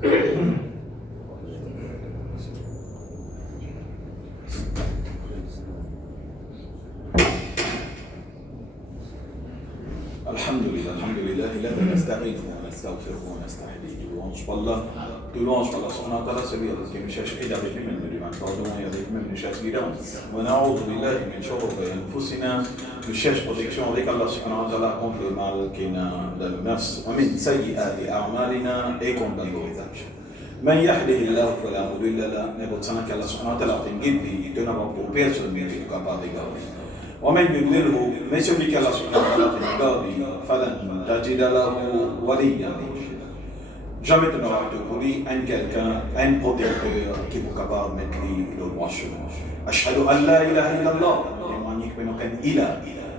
Alhamdulillah, الذي نستعينه ونستغفره ونستهديه. Louange par Allah, tout louange par Allah subhanahu wa ta'ala, celui qui nous cherche aide avec lui-même, nous demande pardon et avec lui-même nous cherche guidance. Wa na'udhu billahi min shururi anfusina, nous cherche protection avec Allah subhanahu wa ta'ala contre le mal qui n'a dans le nafs, wa min sayyi'ati a'malina, et contre la mauvais actions. من يهده الله فلا مضل له نبوتنا كالله سبحانه وتعالى في جدي تنبأ بيرسون من في كبار دجاج ومن يضلله من celui qu'Allah subhanahu wa ta'ala fait garder فلن تجد له وليا jamais tu n'auras pour lui un quelqu'un un protecteur qui est capable de mettre le droit chemin. أشهد أن لا إله إلا الله témoigner qu'il n'y a aucun ilah,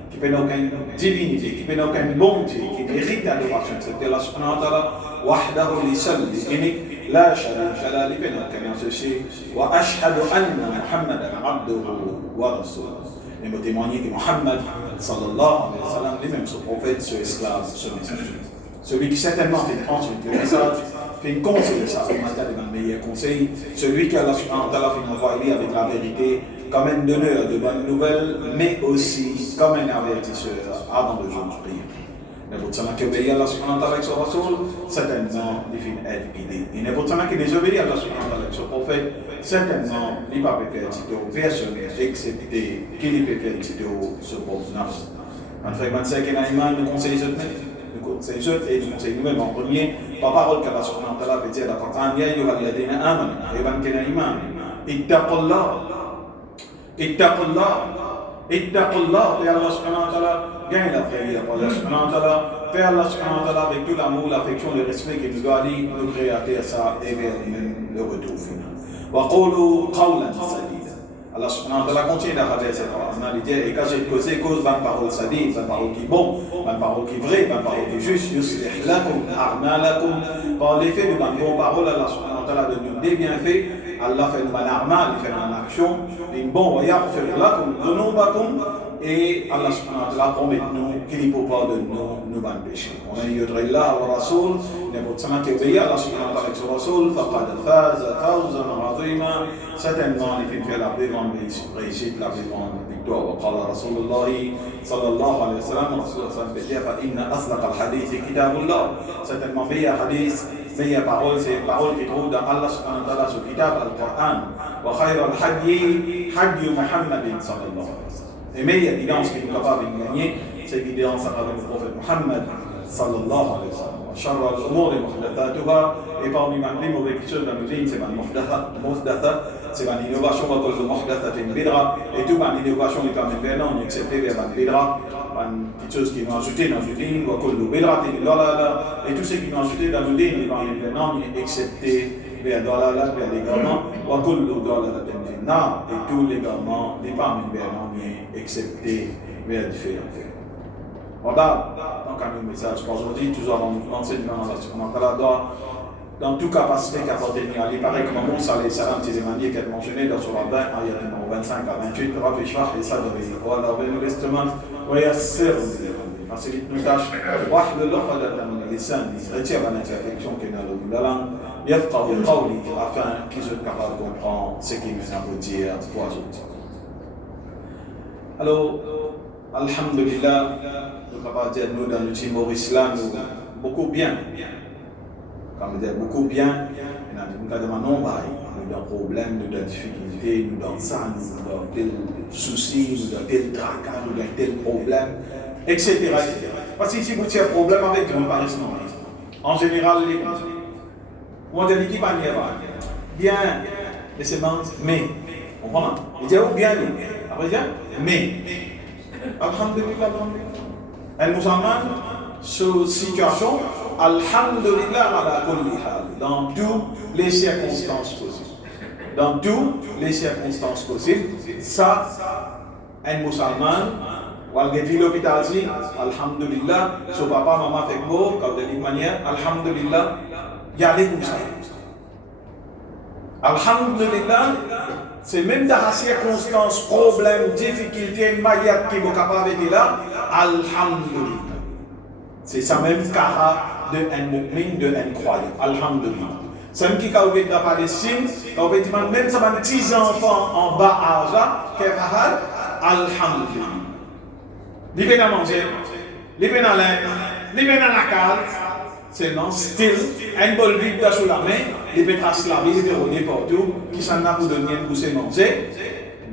qu'il n'y a aucune divinité, qu'il n'y a aucune bonté qui mérite l'adoration excepté Allah subhanahu wa ta'ala وحده لسلم unique لا شريك له لبنه كما associé وأشهد أن محمدا عبده ورسوله. Et me témoigner que Muhammad sallallahu alayhi wa sallam lui-même ce prophète, ce esclave, ce messager. Celui qui certainement fait ensuite le message, fait une conseil de ça, c'est le meilleur conseil. Celui qui Allah subhanahu wa ta'ala fait envoyer avec la vérité comme un donneur de bonnes nouvelles, mais aussi comme un avertisseur avant le jour du prière. N'importe qui obéit à Allah subhanahu wa ta'ala avec son rasoul, certainement il fait être guidé. Et n'importe qui désobéit à Allah subhanahu wa ta'ala avec son prophète, certainement il ne peut pas faire personne, excepté qu'il peut faire ce pauvre nafs. En fait, quand c'est qu'il y a un iman, nous conseillons ce nous conseillons et nous conseillons nous-mêmes en premier, par parole qu'Allah subhanahu wa ta'ala peut dire dans le Coran, Ya ayyuha alladhina amanu, ayuha qu'il y a un iman, ittaqullah, ittaqullah, ittaqullah, et Allah subhanahu wa ta'ala gagne la prière pour Allah subhanahu wa ta'ala, Père Allah subhanahu wa ta'ala avec tout l'amour, l'affection, le respect qu'il nous doit dire, nous créer à terre ça et vers lui-même le retour final. Wa qulu qawlan sadida. Allah subhanahu wa ta'ala continue d'arrêter cette parole. Il dit, et quand j'ai causé, cause d'une parole sadide, d'une parole qui est bon, d'une parole qui est vraie, d'une parole qui est juste, yuslih lakum a'malakum. Par l'effet de ma bonne parole, Allah subhanahu wa ta'ala de nous des bienfaits, Allah fait une bonne armal, il fait une action, une bonne yaghfir lakum dhunubakum. Et Allah subhanahu wa ta'ala promet nous qu'il ne peut pas de nous ban péchés. On a eu Allah wa Rasoul, n'importe qui obéit à Allah subhanahu wa ta'ala avec son Rasoul, faqad faza fawzan azima, certainement il fait la plus grande réussite, la plus grande victoire. Wa qala Rasulullah sallallahu alayhi wa sallam, Rasulullah sallallahu alayhi wa sallam, fa inna asdaq al-hadith kitabullah, certainement meilleur hadith, meilleure parole, c'est parole qui trouve dans Allah subhanahu wa ta'ala sur kitab al-Qur'an, wa khayra al-hadyi, hadyu Muhammadin sallallahu alayhi wa sallam. Et meilleure guidance qui est capable de gagner, c'est guidance avec le prophète Muhammad sallallahu alayhi wa sallam. Sharra al-umur muhdathatuha, et parmi les mauvaises choses dans le dîn, c'est une muhdatha, c'est une innovation, on va dire muhdatha, c'est une bidra, et tout une innovation qui permet de faire, on est accepté vers une bidra, une petite chose qui nous ajouté dans le dîn, on va dire bidra, et tout ce qui nous ajouté dans le dîn, on est accepté vers dalala, vers l'égarement, wa kullu dalalatin fi an-nar, et tous les égarements n'est pas vers l'ennui, excepté vers différents faits. Voilà, donc un message pour aujourd'hui, toujours dans l'enseignement dans toute capacité qu'appartenir à lui. Pareil comme Moussa alayhi salam, c'est des manières qui est mentionné dans Surah 20, ayat numéro 25 à 28, Rabbi Shrach et Sadri, wa Allah nous l'estement, wa yassir, facilite nos tâches, wahlul uqdatan min lisani, retire la imperfection qui est dans la langue, yafqahu qawli, afin qu'ils soient capables de comprendre ce qu'il nous a dire pour ajouter. Alors, alhamdulillah, nous capables de dire nous dans le Timor Islam, beaucoup bien. Comme dire beaucoup bien, nous avons un nombre, nous avons des problèmes, nous avons des difficultés, nous avons ça, nous avons tel souci, nous avons tel tracas, nous avons tel problème, etc. Parce que si vous avez un problème avec Dieu, en général, les on dit qui va bien, les semences, mais, on comprend. Il dit bien, après il dit, mais, alhamdulillah, un musulman, cette situation, alhamdulillah, ala kulli hal, dans toutes les circonstances possibles. Dans toutes les circonstances possibles, ça, un musulman, ou à l'hôpital, alhamdulillah, son papa, maman fait beau, comme de cette manière, alhamdulillah, il y a des comme ça. Alhamdulillah, c'est même dans les circonstances, problèmes, difficultés, maladies qui sont capables de là, alhamdulillah. C'est ça même cara de un mu'min, de un croyant. Alhamdulillah. C'est qui a oublié de la Palestine, quand on dit même ça va petits enfants en bas âge, qui est alhamdulillah. Ils viennent à manger, ils viennent à l'air, ils viennent à la case, c'est non, style, un bol vide sous la main, ils viennent à se laver, ils viennent partout, qui s'en a pour donner pour se manger,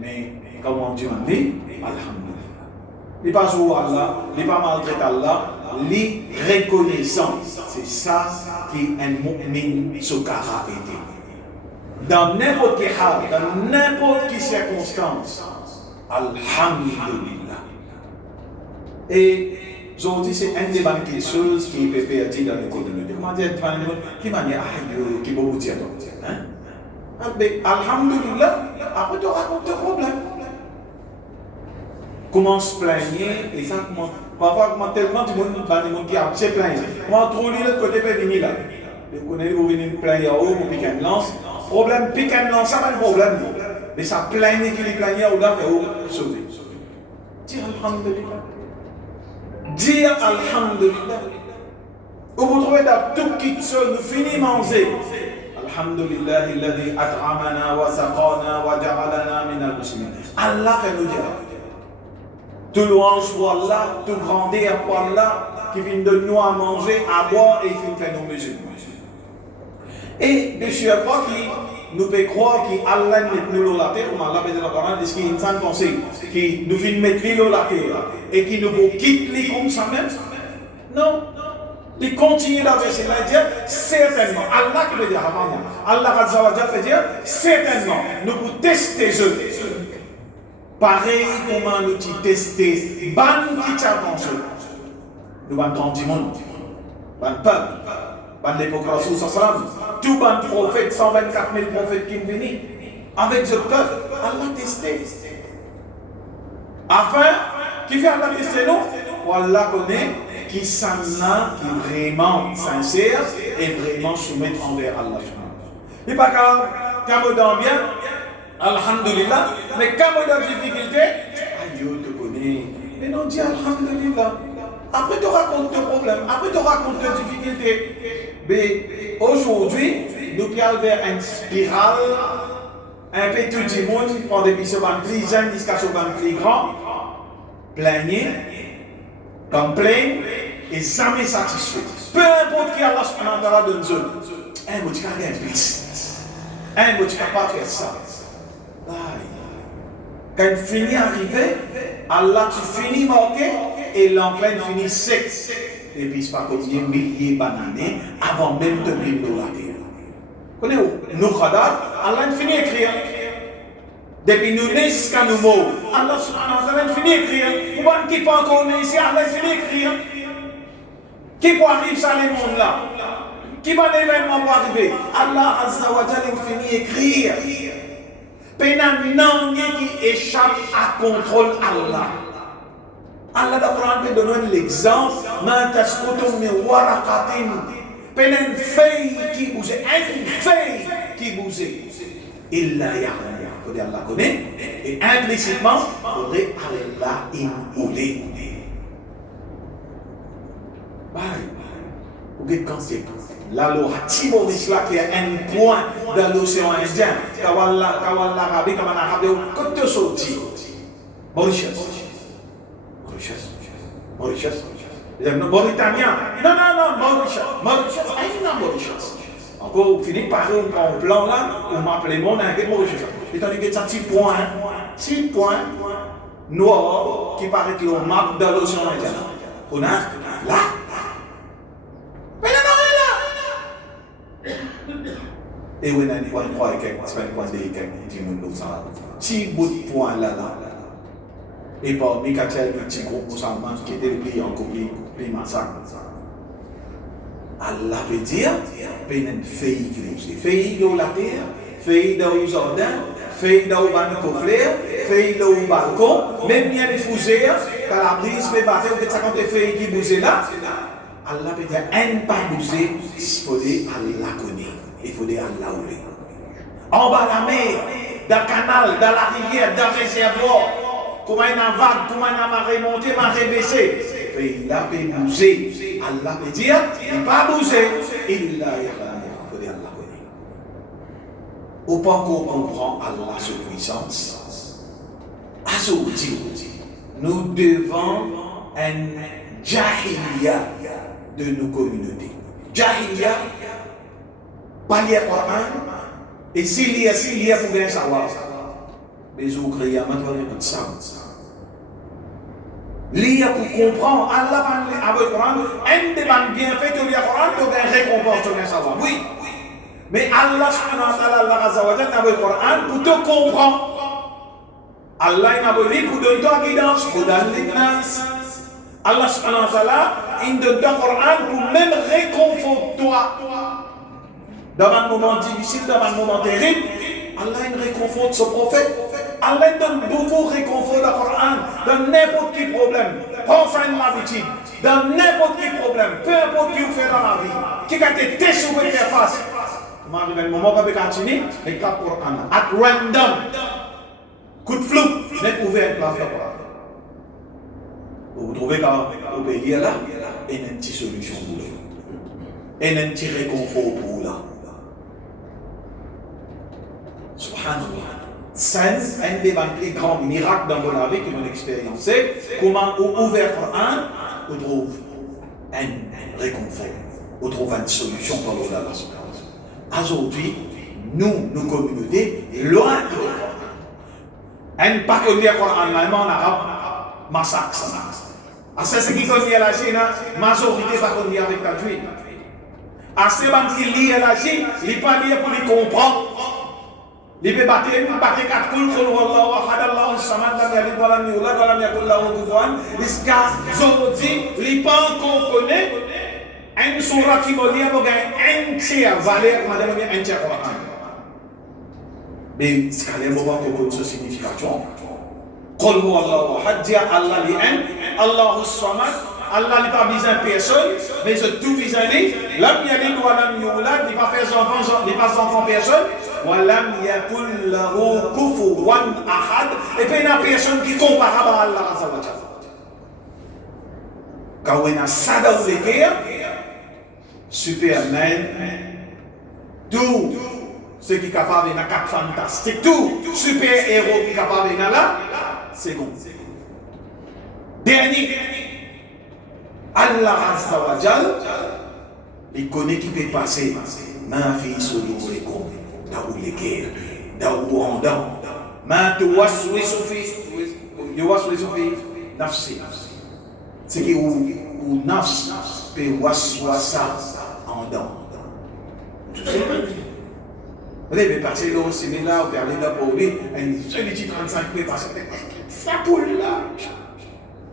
mais comment Dieu m'a dit, alhamdulillah. Il n'est pas joué à Allah, il n'est pas maltraité Allah, il est reconnaissant. C'est ça qui est un mu'min sukara été. Dans n'importe quel cas, dans n'importe quelle circonstance, alhamdulillah. Et aujourd'hui, c'est un des banques choses qui est perdu dans l'économie. Comment dire, qui m'a dit, qui va vous dire, alhamdulillah, après tu racontes tes problèmes. Comment se plaigner, et ça, parfois, comment tellement de monde qui a se plaindre. Comment trouver l'autre côté peut venir là. Vous connaissez, vous venez plaigner en haut, vous piquez une lance. Problème, piquer une lance, ça va le problème. Mais ça plaigne qui les plaigne au là, et sauver. Dire alhamdulillah. Dire alhamdulillah. Où vous trouvez dans tout qui seul, nous finissons manger. Alhamdulillah, alladhi at'amana wa saqana wa ja'alana min al-muslimin. Allah fait nous dire. Tout louange pour Allah, tout grandeur pour Allah, qui vient de nous à manger, à boire et qui fait nos mesures. Et bien sûr, je crois que nous pouvons croire qu'Allah met nous la terre, comme Allah dit dans le Coran, est-ce qu'il y a une sainte pensée qui nous vient mettre l'eau la terre et qui nous quitte les comme ça même? Non. Il continue d'averser, il va dire certainement. Allah qui veut dire avant moi. Allah veut dire certainement. Nous pouvons tester eux. Pareil comment nous tester. Ban qui t'a pensé. Nous avons grand du monde. Ban peuple. Ban l'époque Rasoul sallam. Tout ban prophète, 124 000 prophètes qui viennent venir. Avec ce peuple, Allah testé. Afin, qui fait Allah tester nous? Allah connaît qui s'en a, qui est vraiment sincère et vraiment soumettre envers Allah. Il n'est pas quand on donne bien, alhamdulillah, mais quand on a des difficultés, Dieu te connaît. Mais non, dis alhamdulillah. Après, tu racontes tes problèmes, après, tu racontes tes difficultés. Mais aujourd'hui, nous parlons vers une spirale, un peu tout le monde, pour des bisous plus jeunes jusqu'à ce plus grand, plaigner. Complain et jamais satisfait. Peu importe qui Allah subhanahu wa ta'ala donne Dieu. Un mot, tu n'as rien plus. Un mot, tu n'as pas fait ça. Quand il finit d'arriver, Allah, tu finis marqué et l'enclin finit sec. Et puis, c'est pas comme des milliers de bananes avant même de venir de la terre. Vous connaissez, nous, Allah finit d'écrire. Depuis nous naissons jusqu'à nous morts, Allah subhanahu wa ta'ala finit d'écrire. Pour qui pas encore né ici, Allah finit d'écrire. Qui peut arriver ça les mondes là? Qui va l'événement pour arriver? Allah azza wa jalla finit d'écrire. Pénan non qui échappe à contrôle Allah. Allah d'apprendre peut donner l'exemple. Ma tasqutu min waraqatin. Pénan feuille qui bougeait, une feuille qui bougeait. Illa ya'lam. Il faudrait Allah connaît et implicitement il faudrait Allah imouler. Vous voyez quand c'est là le Timoris là qui a un point dans l'océan Indien Kawala Arabi comme en arabe côté sorti Mauritius Mauritanien non Mauritius encore vous finissez par un plan là on m'appelle mon anglais Mauritius et tandis que ça petit point noir qui paraît que l'on map dans l'océan Indien on a là et on a un point 3 et quelques, c'est pas un point 2 et quelques, dis-nous nous ça. Petit bout de point là. Et parmi les petits groupes musulmans qui étaient pliés en couple, les massacres. Allah veut dire, il y a une fille qui nous dit, fille de la terre, fille dans le jardin, fille dans le banc fille dans le balcon, même il y a des fougères, quand la brise peut battre, vous êtes 50 filles qui bougent là. Allah veut dire, un pas bouger, il faudrait Allah connaître. Il faut dire Allah oublier. En bas de la mer, dans le canal, dans la rivière, dans le réservoir, comment il y a une vague, comment il y a marée montée, marée baissée. Il a pu bouger. Allah peut dire, il n'a pas bougé. Il faut dire Allah connaît. Au point qu'on comprend Allah sa puissance, aujourd'hui, nous devons un jahiliya de nos communautés. Jahiliya, pas lire le Coran, et s'il y a pour bien savoir, mais vous créez maintenant un ça. Lire pour comprendre, Allah avec le Coran, un des bienfaits que le Coran, tu as une récompense pour bien savoir. Oui. Mais Allah subhanahu wa ta'ala n'a pas le Coran pour te comprendre. Allah n'a pas dit pour donner ta guidance, pour donner l'ignorance. Allah subhanahu wa ta'ala, il donne le Coran pour même réconforter toi. Dans un moment difficile, dans un moment terrible, Allah il réconforte son prophète. Allah donne beaucoup de réconfort dans le Coran, dans n'importe quel problème. Prends ça une habitude. Dans n'importe quel problème, peu importe qui vous fait dans la vie, qui a été testé ou faire face. Il y a un moment où vous continuez, les 4 Coran, at random, coup de flou, mais ouvert une place de Coran. Vous trouvez qu'au pays là, il y a une petite solution pour vous. Il y a un petit réconfort pour vous là. Subhanallah. C'est un des plus grands miracles dans votre vie que vous expériencez. Comment vous ouvrez le Coran, vous trouvez un réconfort, vous trouvez une solution pour Allah. Aujourd'hui, nous, nos communautés, loin de Coran. Un pas que le Coran en arabe, massacre. C'est ce qui connaît la Chine, majorité pas qu'on avec la Chine. C'est ce qui lit la Chine, il n'est pas lié pour les comprendre. Il peut battre 4 coups sur Allah, Allahu Samad, lam yalid wa lam yulad wa lam yakul lahu kufuwan. Jusqu'à aujourd'hui, il pas qu'on connaît une sourate qui me dit un tiers valeur, madame un tiers Coran. Mais ce qu'il y a un moment qu'on connaît sa signification. Qul huwa Allahu ahad, dire Allah li un, Allahu Samad. Allah n'est pas besoin de personne, mais c'est tout besoin de lam yalid wa lam yulad, il n'est pas fait enfant, il n'est pas enfant personne. Walam yakul lahu kufuwan ahad. Et puis il n'y a personne qui est comparable à Allah Azza wa Jalla. Quand on a ça dans les guerres, Superman, tout ce qui est capable de 4 fantastiques, tout super-héros qui est capable de là, c'est bon. Dernier, Allah Azza wa Jalla, il connaît qui peut passer. Ma fille sur le comme. Dans les guerres, dans où on donne, mais tu vois sous les nafsi. C'est que où nafs peut voir ça en donne. Tout ça. Vous avez passé là au séminaire, vous parlez là pour lui, une seule petite 35 peut passer. Ça pour là.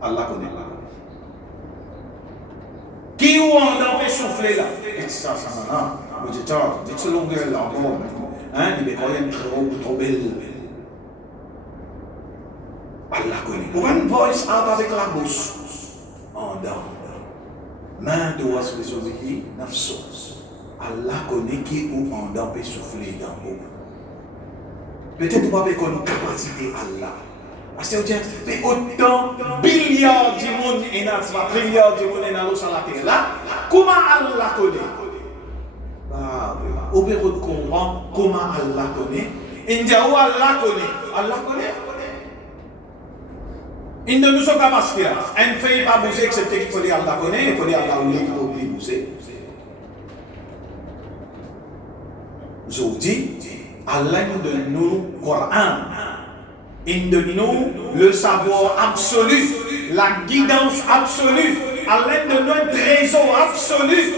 Allah connaît là. Qui ou en donne peut souffler là? Ça, auditeur, dites ce longueur là encore. Hein, il est quand même trop belle. Allah connaît. Pour une voice out avec la bouche. En dedans. Main doit se résoudre nafsos. Allah connaît qui ou en dedans peut souffler dans vous. Peut-être pas avec une capacité Allah. Parce que mais autant milliards de monde et trilliards de monde et dans la terre là, comment Allah connaît? Au bureau de comprendre comment Allah connaît. India où Allah connaît. Allah connaît. Il ne nous sommes pas masqués. Un ne fait pas bouger excepté qu'il faut dire Allah connaît. Il faut dire Allah oublie bouger. Aujourd'hui, Allah nous donne nous Coran. Il donne nous le savoir absolu, la guidance absolue. Allah donne nous un trésor absolu.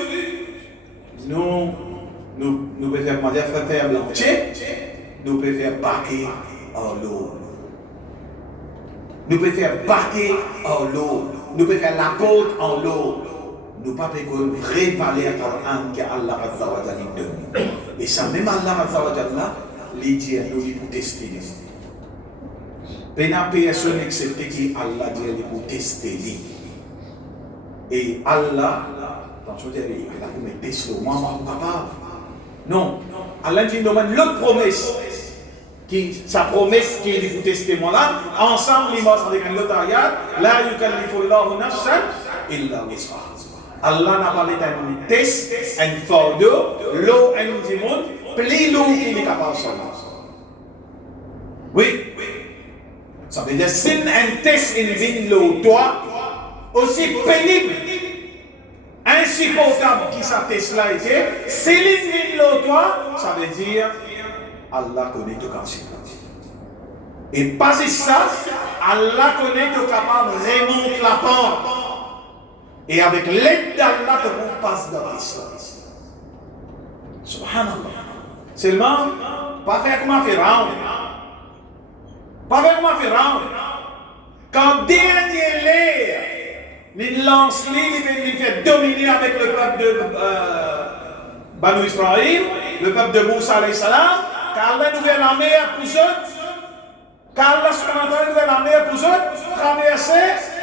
Nous pouvons faire l'entier, nous pouvons faire baquer en l'eau. Nous pouvons faire baquer en l'eau. Nous pouvons faire la côte en l'eau. Nous ne pouvons pas une vraie valeur Coran que Allah Azza wa Jalla donne. Et ça, même Allah Azza wa Jalla, les dit à nous pour tester. Il n'y a personne excepté qui Allah dit pour tester. Et Allah, attention, il a pour me tester au moins, je suis capable. Non, Allah dit demande l'autre promesse. Sa promesse qui est pour tester moi là, ensemble, il m'a dit l'autre ayat, la yukallifu Allahu nafsan illa wus'aha. Allah n'a parlé d'un test, un fardeau, l'eau, un démon, plus lourd qu'il est capable de sortir. Oui. Ça veut dire, si un test est venu l'eau, toi, aussi pénible, insupportable qui sa test là était, si il est venu l'eau, toi, ça veut dire, Allah connaît tout cancer. Et pas ça, Allah connaît tout capable de remonter la pente. Et avec l'aide d'Allah, tu peux passer dans l'islam. Subhanallah. Seulement, pas faire comme Pharaon. Pas faire comme Pharaon. Quand dernier l'air, il lance il fait dominer avec le peuple de Banu Israël, le peuple de Moussa alayhi salam, car Allah nous fait la mer pour eux. Car Allah nous fait la mer pour eux, traverser.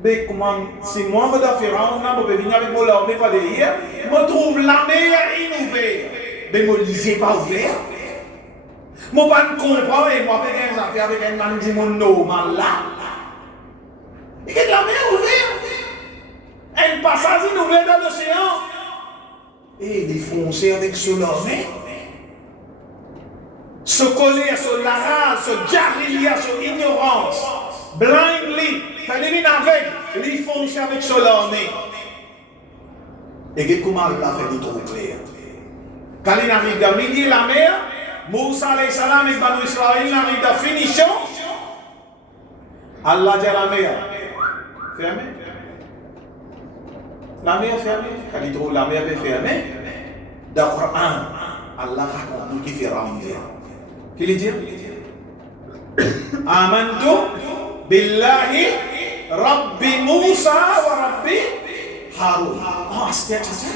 Mais comment, si moi je dois faire un peu venir avec mon l'armée pas derrière, je trouve la mer inouverture. Mais je ne lisais pas ouvert. Je ne comprends pas et moi je fais des affaires avec un man qui est normal là. Et que la mer ouverte. Un passage ouvert dans l'océan. Et il est foncé avec ce l'armée. Se coller sur la rage, se jahiliya, sur ignorance, blindly. Il avec, il fonce avec son armée. Et comment Allah fait du trop clair. Quand il arrive dans midi la mer, Moussa alayhi salam et Banu Israël arrivent à finition. Allah dit à la mer, fermez. La mer fermée. Quand il trouve la mer fermée, dans le Coran, Allah raconte nous qui fait ramener. Qu'il dit Amantu billahi Rabbi Moussa wa Rabbi Haroun. Ah, c'était ça.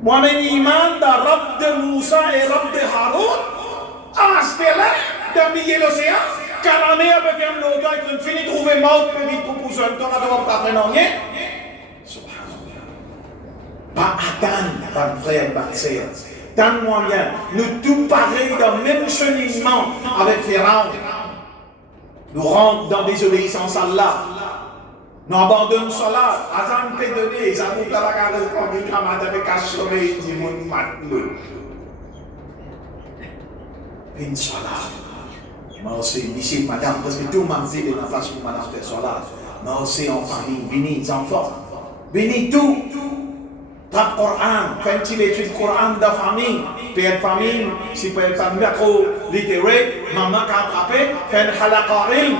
Moi-même, iman da Rabb de Moussa et Rabb de Haroun. Ah, c'était là, dans le milieu de l'océan. Quand la mer peut faire l'autre, il finit de trouver mort, peut vite pour pousser un temps, on va pas faire rien. Subhanallah. Pas attendre, pas frère, pas sœur. Tant moyen, nous tous pareils dans le même cheminement avec Pharaon. Nous rentrons dans des obéissances à Allah. Nous abandonnons cela. Azan peut donner, ça nous a regardé comme une camarade avec un sommeil du monde maintenant. Une salade. Moi aussi, ici, madame, parce que tout le monde dit de la façon dont madame fait salade. Moi aussi, en famille, venez, les enfants. Venez tout. Trappe Coran, fait un petit étude Coran de la famille, père de famille, si vous n'êtes pas trop littéraire, maman qui a attrapé, fait un halakarim.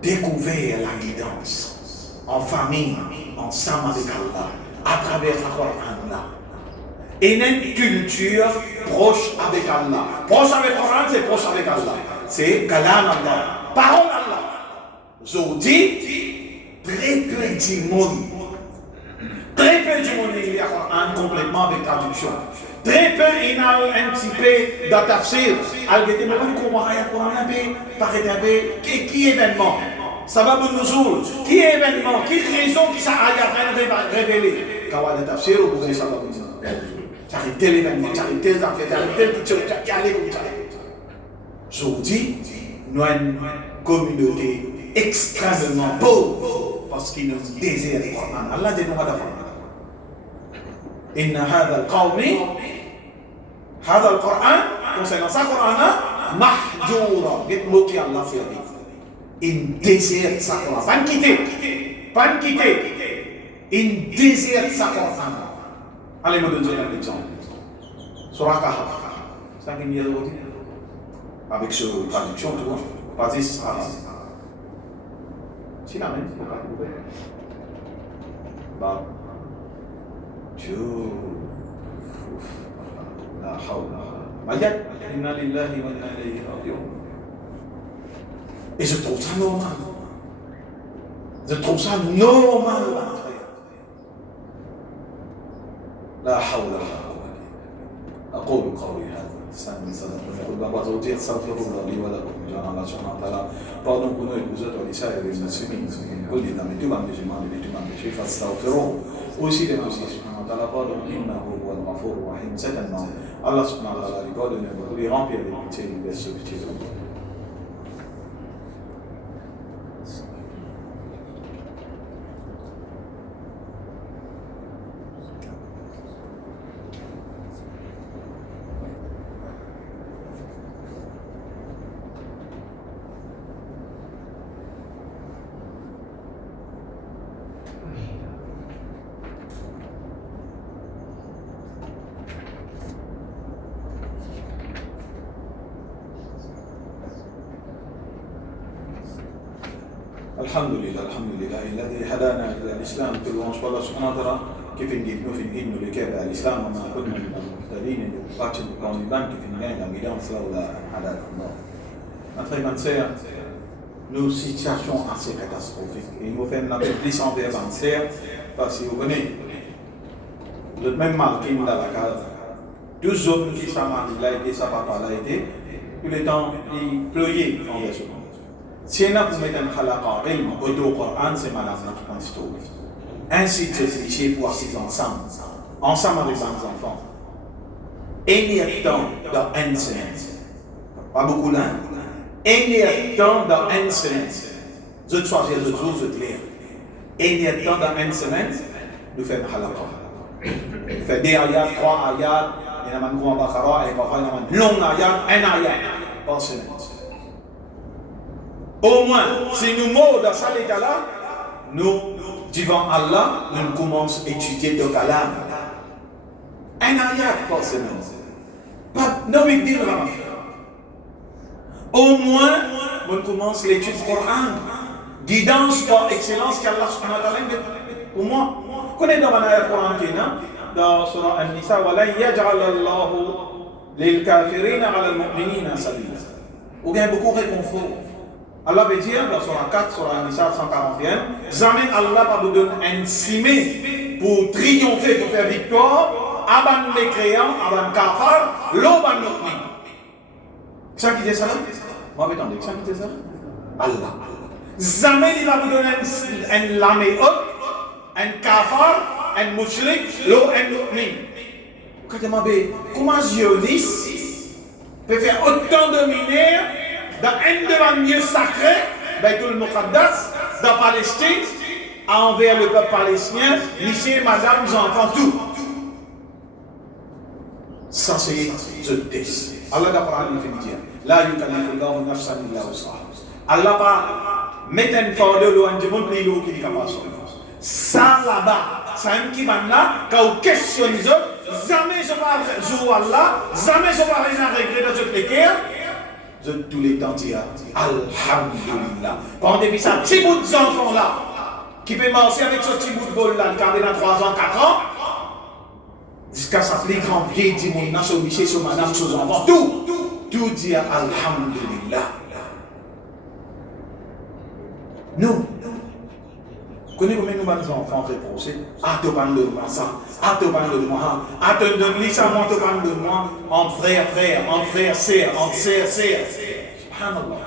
Découvrir la guidance en famille, ensemble avec Allah, à travers la Coran là. Et une culture proche avec Allah. Proche avec le Coran, c'est proche avec Allah. C'est Kalam Allah, parole Allah. Aujourd'hui, très peu du monde. Très peu du monde il y a un complètement avec traduction. Très peu il y a un petit peu de tafsir. Al-Gete, mais comment il y a un peu, qui événement? Ça va nous nuzul. Qui événement? Qui raison qui ça a révélé? Quand on a tafsir, vous pouvez savoir comme ça. Ça arrive tel événement, ça arrive tel affaire, ça arrive tel petit truc, qui allait comme ça. Aujourd'hui, nous avons une communauté extrêmement pauvre parce qu'ils nous désirent le Coran. Allah dit nous à la fin. إن هذا القوم هذا القرآن concernant ça Coran mahjoura get moqué Allah fait il désire ça Coran pas quitter il désire ça Coran allez me donner un exemple Surah Kahf c'est un livre avec ce traduction tout pas this c'est la même pour pas trouver bah لا حول ولا قوة إنا لله وإنا إليه راجعون. Et je trouve ça normal. Je trouve ça normal. لا حول ولا قوة. أقول قولي هذا. استغفر الله وأتوب استغفر الله لي ولكم جعل الله سبحانه وتعالى pardon pour nous et vous autres les et les musulmans كل ذنب تبع بجمال بتبع بشيء فاستغفروه aussi les musulmans pardon إنه هو الغفور الرحيم certainement Allah subhanahu wa ta'ala regarde nous les remplir de pitié de ce petit Alhamdulillah, alhamdulillah. الذي هدانا إلى الإسلام كل وانش والله سبحانه وتعالى كيف نجيب نوفي إنه لكذا الإسلام وما كنا من المختارين إنه باتشن بقوم البنك في النهاية لميدان صلى هدانا الله. Maintenant, nos situations assez catastrophiques. Et il nous fait une plus envers l'enfer parce que vous connaissez le même mal qu'il nous a la case. Deux hommes qui sont mariés là et sa papa là été, tout le temps ils pleuraient envers ce monde. Si on a pour mettre un khalaqa ilm au Coran, c'est madame qui pense tout. Ainsi de se cliché pour assis ensemble avec leurs enfants. Et il y a temps dans une semaine, pas beaucoup là. Et il y a temps dans une semaine, je te choisis, je te joue, je te lis. Et il y a temps dans une semaine, nous faisons khalaqa. Nous faisons des ayats, 3 ayats, il y en a un grand bakara, et parfois il y en a un long ayat, un ayat par semaine. Au moins, si nous mourons dans cet état-là, nous, devant Allah, nous commençons à étudier le kalam. Un ayat par semaine. Pas no big deal. Au moins, on commence l'étude du Coran. Guidance par excellence qu'Allah subhanahu wa ta'ala dit. Au moins, connaissez dans l'ayat Coran qui est dans Surah An-Nisa, وَلَنْ يَجْعَلَ اللَّهُ لِلْكَافِرِينَ عَلَى الْمُؤْمِنِينَ سَبِيلًا. Ou bien beaucoup réconfort. Allah veut dire dans Surah 4, Surah An-Nisa 141, jamais Allah va vous donner un cimé pour triompher, pour faire victoire, avant les créants, avant les kafars, l'oban mu'min. Qui c'est qui dit ça là? Moi, attendez, qui c'est qui dit ça? Allah. Jamais il va vous donner un lamé haute, un kafar, un mushrik, un mu'min. Comment Zionis peut faire autant de mineurs dans un devant mieux sacré, Baytul Muqaddas, dans Palestine, envers le peuple palestinien, lycée, madame, les enfants, tout. Ça c'est the test. Allah d'abord il fait dire, la yukallifullahu nafsan illa wus'aha. Allah va mettre une force de l'eau en demande les lots qui est capable. Ça là-bas, ça un qui va là, quand on questionne les autres, jamais je vais jouer Allah, jamais je vais rien régler dans toutes les guerres. De tous les temps dire Alhamdulillah. Quand depuis ça, petit bout d'enfant là, qui peut marcher avec ce petit bout de bol là, qui a 3 ans, 4 ans, jusqu'à sa plus grande vieille, dit mon nom, sur Michel, sur madame, sur les enfants, tout dire Alhamdulillah. Nous, connaissez combien nous avons enfants reprochés? Ah, tu parles de moi ça, ah, tu parles de moi, ah, tu donnes ça, moi, tu parles de moi, entre frère, entre frère, sœur, entre sœur. Subhanallah.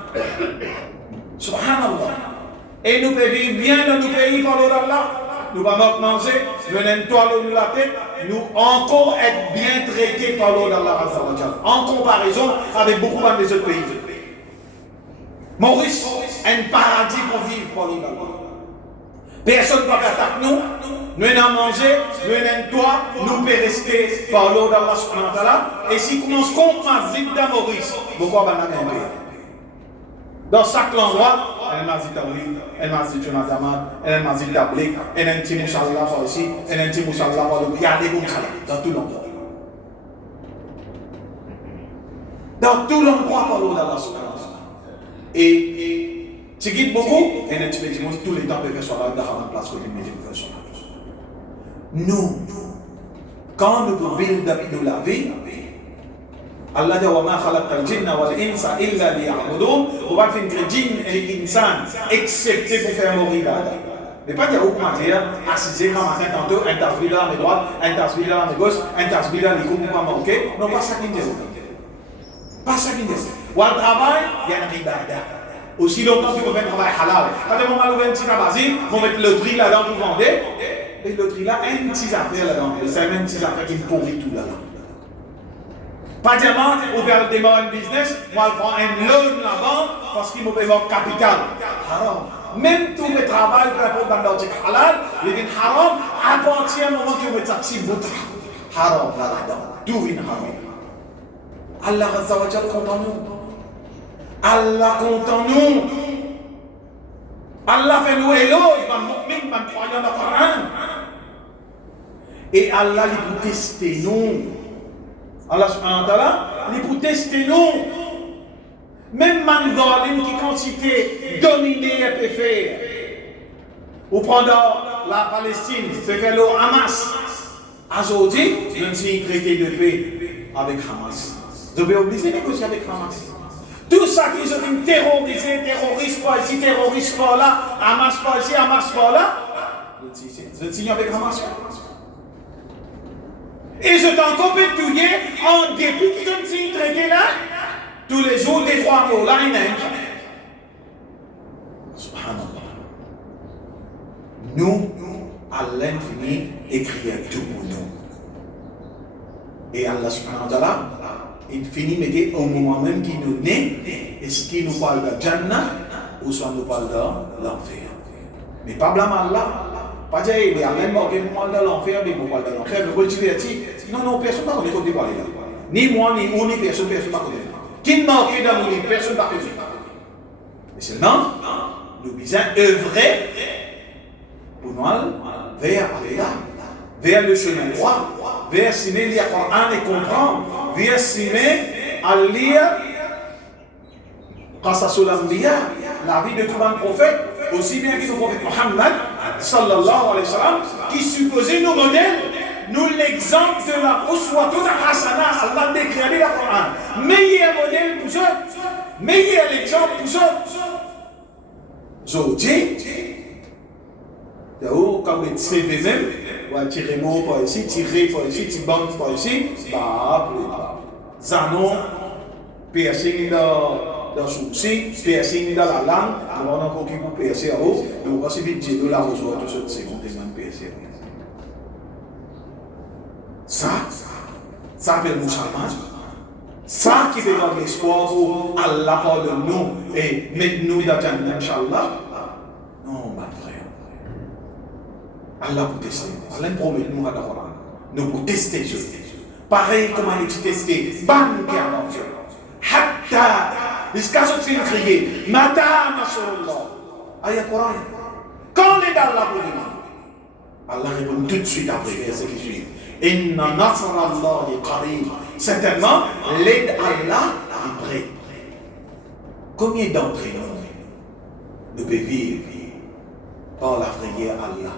Subhanallah. Et nous pouvons vivre bien dans nos pays par d'Allah. Nous allons manger, nous avons une toile au la tête, nous encore être bien traités par d'Allah en comparaison avec beaucoup des autres pays. Maurice, un paradis pour vivre par d'Allah. Personne ne peut attaquer nous, nous avons mangé, nous avons un toit, nous pouvons rester par l'eau d'Allah subhanahu wa ta'ala. Et si nous commençons à vivre dans Maurice, pourquoi on va nous faire? Dans chaque endroit, elle m'a dit Tabli, elle m'a dit Jonathan, elle m'a dit Tabli, elle a un petit mouchallah par ici, elle a un petit mouchallah par là, il y a des mouchallah dans tout l'endroit. Dans tout l'endroit par l'eau d'Allah subhanahu wa ta'ala. Et tu guides beaucoup, et un petit peu de tous les temps peut faire sur la place que tu mets sur la place. Nous, quand nous pouvons build up de la vie, Allah dit wa ma khalaqta al-jinna wal insa illa liya'budun. On va faire que djinn et insan excepté pour faire mourir. Mais pas dire où matière, assisé quand matin tantôt, un tasbih à droite, un tasbih à gauche, un tasbih à l'écoute pour pas manquer. Non, pas ça qui dit. Pas ça qui dit. Ou al travail, il y a une ibada. Aussi longtemps que tu peux faire un travail halal. Quand tu vas ouvrir un petit magasin, on va mettre le tri là-dedans pour vendre. Et le tri là, un petit affaire là-dedans. C'est un petit affaire qui pourrit tout là-dedans. Pas diamant, ouvert démarrer un business, moi je prends un loan là-bas parce qu'il me paye mon capital. Haram. Même tout le travail que je fais dans le halal, il est haram à partir du moment que je mets ça petit bout. Haram là-dedans. Tout vient haram. Allah Azza wa Jalla compte en nous. Allah compte en nous. Allah fait nous éloge, man mu'min, man croyant dans le Coran. Et Allah il peut tester nous. Allah subhanahu wa ta'ala, il peut tester nous. Même man zalim qui quantité dominée elle peut faire. Ou pendant la Palestine, c'est fait le Hamas. Aujourd'hui, je ne suis traité de paix avec Hamas. Vous avez obligé de négocier avec Hamas. Tout ça qu'ils ont terrorisé, terroriste par ici, terroriste par là, Hamas par ici, Hamas par là. Je ne signe avec Hamas. Et je t'en compétué en dépit qu'ils ont signé traité là. Tous les jours, des 3 mots là, il y a un Subhanallah. Nous, à l'infini, écrire tout pour nous. Et Allah subhanahu wa ta'ala, il finit de au moment même qu'il nous naît, est-ce qu'il nous parle de Jannah ou soit nous parle de l'enfer. Mais pas blâme Allah. Pas dire, il y a même mort qui nous parle de l'enfer, mais nous parle de l'enfer. Mais vous dites, non, personne ne connaît ce qu'on dit parler là. Ni moi, ni vous, ni personne ne connaît. Qui marque dans nos livres, personne ne connaît. Mais seulement, nous devons œuvrer pour nous vers Allah, vers le chemin droit, vers s'aimer lire le Coran et comprendre, vers s'aimer à lire Qasasul Anbiya, la vie de tout un prophète, aussi bien que le prophète Mohammed, sallallahu alayhi wa sallam, qui supposait nos modèles, nous l'exemple de la Uswatun Hasana, Allah déclaré le Coran. Meilleur modèle pour ça, meilleur exemple pour ça. Aujourd'hui, quand vous êtes CV même, vous allez tirer mot par ici, tirer par ici, tirer banque par ici, bah, Zanon, piercing dans le sourcil, piercing dans la langue, on a encore qui vous piercer en haut, et on va se vite dire, nous la reçoit tout ce seconde et même piercer. Ça s'appelle musulman. Ça qui fait notre espoir pour Allah pardonne nous et mettre-nous dans Jannah, Inch'Allah. Non, ma frère. Allah pour tester. Allah promet nous à la Coran. Nous pour tester Dieu. Pareil comme on est testé. Ban qui avance. Hatta. Jusqu'à ce qu'il crie. Mata Nasrullah. Ayat Coran. Quand on est dans la pour Allah répond tout de suite après ce qui suit. Inna nasrallahi qarib. Certainement, l'aide Allah est prête. Combien d'entre nous peuvent vivre par la prière à Allah?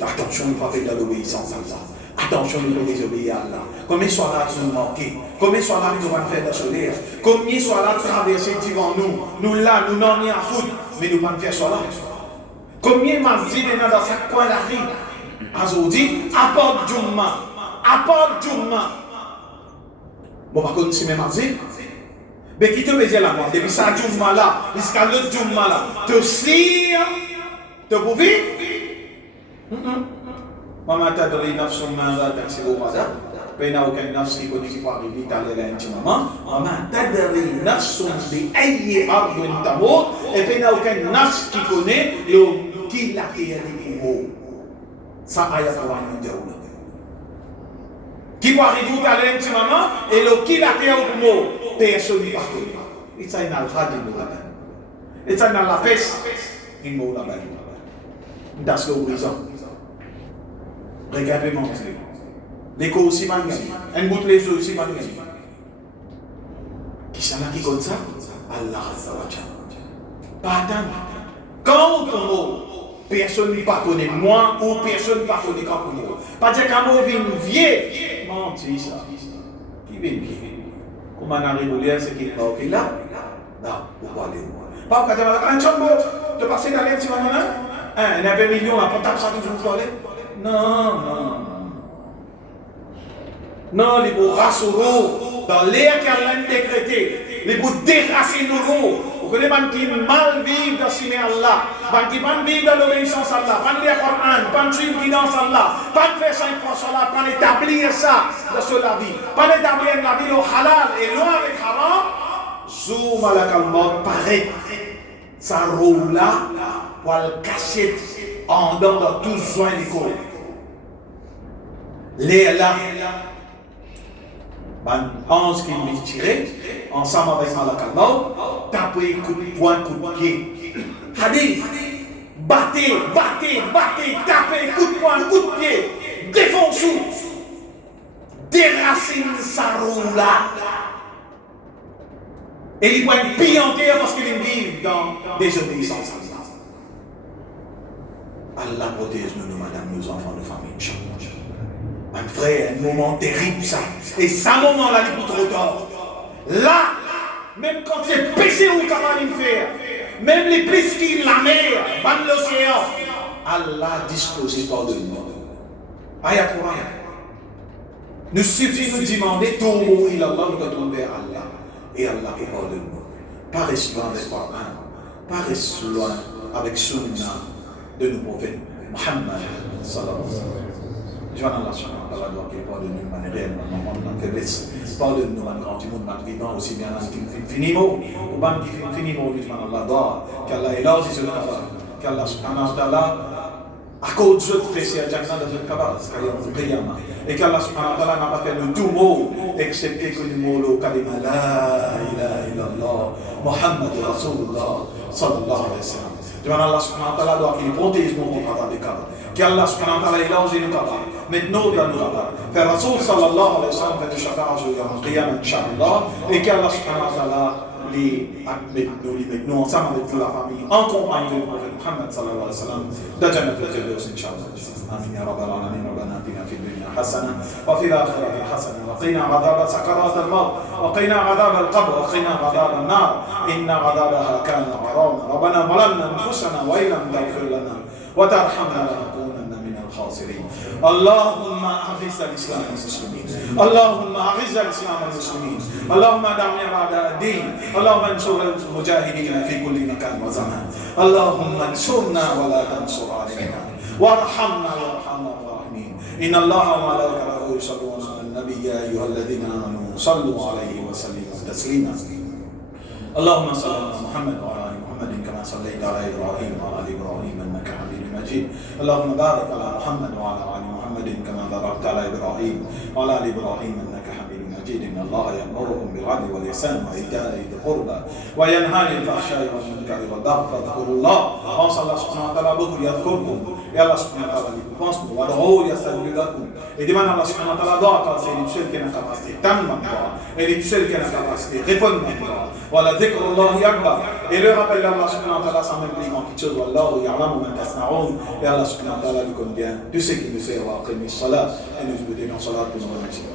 Attention, nous ne pas faire de l'obéissance à Allah. Attention, nous ne pas désobéir à Allah. Combien soit là nous manquer? Combien soit là nous allons faire de solaire? Combien soit là traverser devant nous? Nous là, nous n'en sommes à foutre, mais nous ne pas faire cela. Combien m'a dit dans chaque coin de la rue? Aujourd'hui, apporte Jumma. Apporte Jumma. Bon, par contre, si même à dire, mais qui te veut dire la mort? Depuis ça, Jumma là, jusqu'à l'autre Jumma là, te sire, te pour vivre? Maman t'a donné 900 mains là, t'as c'est au hasard. Il n'y a aucun nafs qui connaît qui peut arriver, t'as l'air un petit maman. Maman t'a donné 900 de aïe ardouin tamot, et puis il n'y a aucun nafs qui connaît le qui l'a créé pour vous. Ça aïe à toi, nous disons. Qui peut arriver à l'air un petit maman, et le qui l'a créé pour vous, personne ne peut connaître. Et ça, il n'a pas de mots là-bas. Et ça, il n'a la peste, il mot là-bas. Dans ce horizon. Regardez mon Dieu. Les cours aussi mal gagné. Un bout de les yeux aussi mal gagné. Qui s'en a qui comme ça? Allah Azza wa Jalla. Pas attendre. Quand on personne ne pas connaît moi ou personne ne pas connaît quand on pas dire quand on vient vieux. Menti ça. Qui vient vieux? Comment on arrive à ce qui est ok là? Là, vous allez voir. Pas quand tu vas un chambo, tu passes dans les petits moments là? Un avait million à portable ça toujours pour aller? Non. Non, les beaux rassuraux, dans l'air qu'Allah a décrété, les beaux déracer nos roues. Vous connaissez pas qui mal vivent dans ce Allah, qui mal vivent dans l'obéissance à Allah, pas de lire Coran, pas de suivre guidance à Allah, pas de faire 5 fois sur Allah, pas d'établir ça dans la vie, pas d'établir la vie au halal et loin avec haram. Zoom à la calme, pareil. Ça roule là, pour le cacher en dedans dans tout soin du corps. L'air là, ange qui nous tirait, ensemble avec Malakalmaut, taper coup de poing, coup de pied. Hadith, battez, tapez, coup de poing, coup de pied, défoncez, déracine sa roue là. Et il va être pianté parce qu'il vit dans des obéissances. Allah protège-nous, madame, nos enfants, nos familles, Inch'Allah. Un frère, un moment terrible, ça. Et ça, moment-là, il est trop tard. Là, même quand c'est péché ou comment faire, même les piscines, la mer, même l'océan, Allah dispose par de nous. Ayat Quran. Nous suffit de nous demander, tout il Allah, nous retournons vers Allah. Et Allah est pardonne nous. Pas rester loin avec Quran, pas rester loin avec Sunna de nos prophètes. Muhammad sallallahu alayhi wa sallam. Allah subhanahu wa ta'ala doit qu'il pardonne nous, man réel, man faiblesse. Pardonne nous, man grand du monde, man vivant, aussi bien man qui finimo, ou man qui finimo, man Allah doit, qu'Allah est là, c'est le Kaaba, qu'Allah subhanahu wa ta'ala, à cause de ce précieux Jannah dans le Kaaba, c'est le Qiyamah. Et qu'Allah subhanahu wa ta'ala n'a pas fait de tout mot, excepté que le mot, le kalima, la ilaha illallah, Muhammad Rasulullah, sallallahu alayhi wa sallam. Demande Allah subhanahu wa ta'ala doit qu'il protège nos contrats de Kaaba. Qu'Allah subhanahu wa ta'ala est là, c'est le Kaaba. Maintenant, il y a nous Kaaba. Faire Rasul sallallahu alayhi wa sallam, fait de shafa'a au Qiyamah, Inch'Allah. Et qu'Allah subhanahu wa ta'ala les mettre nous ensemble avec toute la famille, en compagnie du prophète Muhammad sallallahu alayhi wa sallam, de Jannat al-Firdaus, Inch'Allah. آمين يا رب العالمين. ربنا آتنا في الدنيا حسنة وفي الآخرة حسنة وقنا عذاب سكرات الموت وقنا عذاب القبر وقنا عذاب النار إن عذابها كان غراما. ربنا ظلمنا أنفسنا وإن لم تغفر لنا وترحمنا لنكونن من الخاسرين. اللهم أعز الإسلام والمسلمين. اللهم أعز الإسلام والمسلمين. اللهم دمر أعداء الدين. اللهم انصر المجاهدين في كل مكان وزمان. اللهم انصرنا ولا تنصر علينا وارحمنا يا ارحم الراحمين. ان الله وملائكته يصلون على النبي يا ايها الذين امنوا صلوا عليه وسلموا تسليما. اللهم صل على محمد وعلى ال محمد كما صليت على ابراهيم وعلى ال ابراهيم انك حميد مجيد. اللهم بارك على محمد وعلى ال محمد كما باركت على ابراهيم وعلى ال ابراهيم انك حميد مجيد. ان الله يامركم بالعدل والاحسان وايتاء ذي القربى وينهى عن الفحشاء والمنكر والبغي فاذكروا الله. pense Allah subhanahu wa ta'ala beaucoup yadhkurkum. Et Allah subhanahu wa ta'ala dit pense nous wad'u yastajibu lakum. Et demande Allah subhanahu wa ta'ala doit quand c'est le seul qui a la capacité tellement et le seul qui a la capacité répondre voilà dhikrullah akbar. Et le rappel d'Allah subhanahu wa ta'ala sans même plus grand chose wallahu ya'lamu ma tasna'un. Et Allah subhanahu wa ta'ala lui connaît bien tout ce qui nous fait wa aqimi salat et nous obéissons salat pour nous remercier.